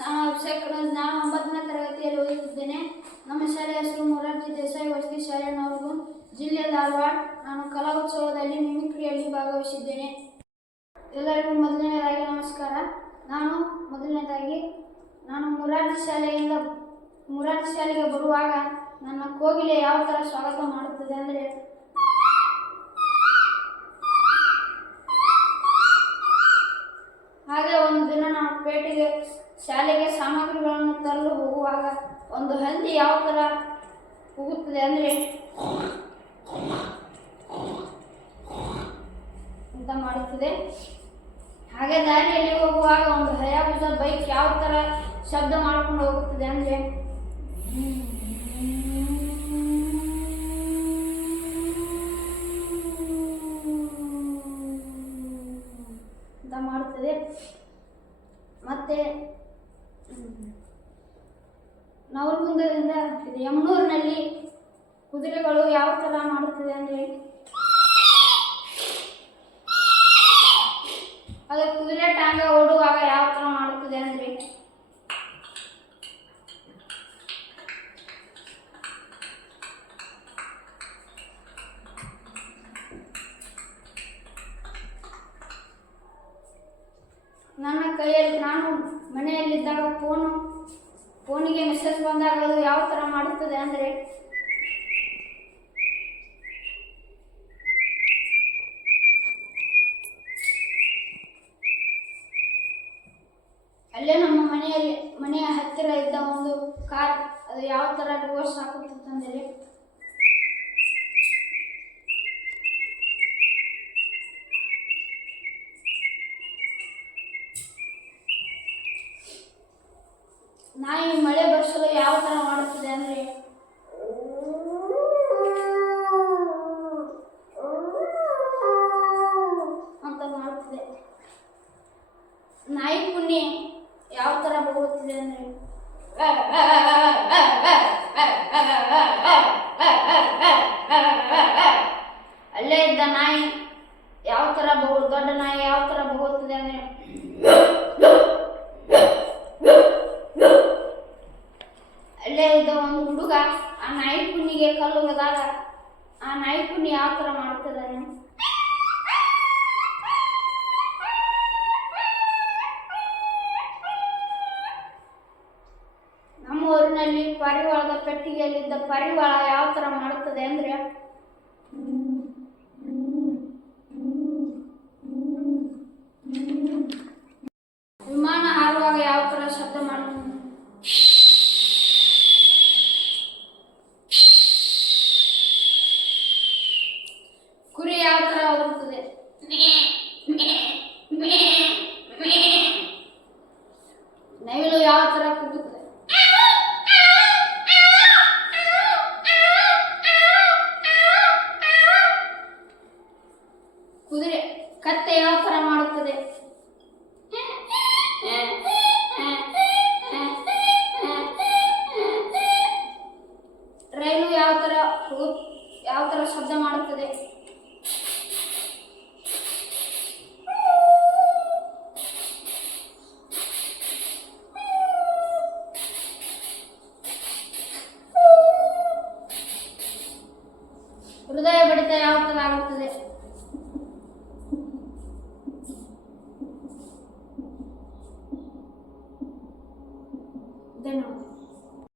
ನಾನು ಅಭಿಷೇಕ್. ನಾನು 9ನೇ ತರಗತಿಯಲ್ಲಿ ಓದುತ್ತಿದ್ದೇನೆ. ನಮ್ಮ ಶಾಲೆಯ ಹೆಸರು ಮೊರಾರ್ಜಿ ದೇಸಾಯಿ ವಸತಿ ಶಾಲೆ ನವಲಗುಂದ, ಜಿಲ್ಲೆ ಧಾರವಾಡ. ನಾನು ಕಲಾ ಉತ್ಸವದಲ್ಲಿ ಮಿಮಿಕ್ರಿಯಲ್ಲಿ ಭಾಗವಹಿಸಿದ್ದೇನೆ. ಎಲ್ಲರಿಗೂ ಮೊದಲನೇದಾಗಿ ನಮಸ್ಕಾರ. ನಾನು ಮೊರಾರ್ಜಿ ಶಾಲೆಗೆ ಬರುವಾಗ ನನ್ನ ಕೋಗಿಲೆ ಯಾವ ಥರ ಸ್ವಾಗತ ಮಾಡುತ್ತದೆ ಅಂದರೆ, ಹಾಗೆ ಒಂದು ದಿನ ನಾವು ಶಾಲೆಗೆ ಸಾಮಗ್ರಿಗಳನ್ನು ತರಲು ಹೋಗುವಾಗ ಒಂದು ಹಂದಿ ಯಾವ ಥರ ಹೋಗುತ್ತದೆ ಅಂದರೆ ಅಂತ ಮಾಡುತ್ತದೆ. ಹಾಗೆ ದಾರಿಯಲ್ಲಿ ಹೋಗುವಾಗ ಒಂದು ಹಯಾಬುಸ ಬೈಕ್ ಯಾವ ಥರ ಶಬ್ದ ಮಾಡಿಕೊಂಡು ಹೋಗುತ್ತದೆ ಅಂದರೆ ಅಂತ ಮಾಡುತ್ತದೆ. ಮತ್ತೆ ನವಲಗುಂದದಿಂದ ಯಮನೂರಿನಲ್ಲಿ ಕುದುರೆಗಳು ಯಾವ ಥರ ಮಾಡುತ್ತದೆ ಅಂದರೆ, ಅದು ಕುದುರೆ ಟಾಂಗ ಓಡುವಾಗ ಯಾವ ಥರ ಮಾಡುತ್ತದೆ ಅಂದರೆ ನಾನು ಮನೆಯಲ್ಲಿದ್ದಾಗ ಫೋನಿಗೆ ಮೆಸೇಜ್ ಬಂದಾಗ ಅದು ಯಾವ ಥರ ಮಾಡುತ್ತದೆ ಅಂದರೆ ಅಲ್ಲೇ ನಮ್ಮ ಮನೆಯ ಹತ್ತಿರ ಇದ್ದ ಒಂದು ಕಾರ್ ಅದು ಯಾವ ಥರ ರಿವರ್ಸ್ ಹಾಕುತ್ತಂದರೆ ನಾಯಿ ಮಳೆ ಬರ್ಸಲು ಯಾವ ಥರ ಮಾಡುತ್ತದೆ ಅಂದರೆ ಅಂತ ಮಾಡುತ್ತದೆ. ನಾಯಿ ಪುಣ್ಯ ಯಾವ ಥರ ಬರುತ್ತದೆ ಅಂದರೆ ಅಲ್ಲೇ ಇದ್ದ ನಾಯಿ ಯಾವ ಥರ ದೊಡ್ಡ ನಾಯಿ ಯಾವ ಥರ ಬರುತ್ತದೆ ಅಂದರೆ ಅಲ್ಲೇ ಇದ್ದ ಒಂದು ಹುಡುಗ ಆ ನಾಯಿ ಕುನ್ನಿಗೆ ಕಲ್ಲು ಹೋದಾಗ ಆ ನಾಯಿ ಕುನ್ನಿ ಯಾವ ಥರ ಮಾಡುತ್ತದೆ. ನಮ್ಮ ಊರಿನಲ್ಲಿ ಪಾರಿವಾಳದ ಪೆಟ್ಟಿಗೆಯಲ್ಲಿದ್ದ ಪಾರಿವಾಳ ಯಾವ ಥರ ಮಾಡುತ್ತದೆ ಅಂದರೆ ವಿಮಾನ ಹಾರುವಾಗ ಯಾವ ಥರ ಶಬ್ದ ಮಾಡುತ್ತದೆ. ಕುರಿ ಯಾವ ಥರ ಹೋಗುತ್ತದೆ. ನವಿಲು ಯಾವ ಥರ ಕೂಗುತ್ತದೆ. ಕತ್ತೆ ಯಾವ ಥರ ಮಾಡುತ್ತದೆ. ರೈಲು ಯಾವ ಥರ ಶಬ್ದ ಮಾಡುತ್ತದೆ. ಹೃದಯ ಬಡಿತ ಯಾವ ಥರ ಆಗುತ್ತದೆ. ಧನ್ಯವಾದ.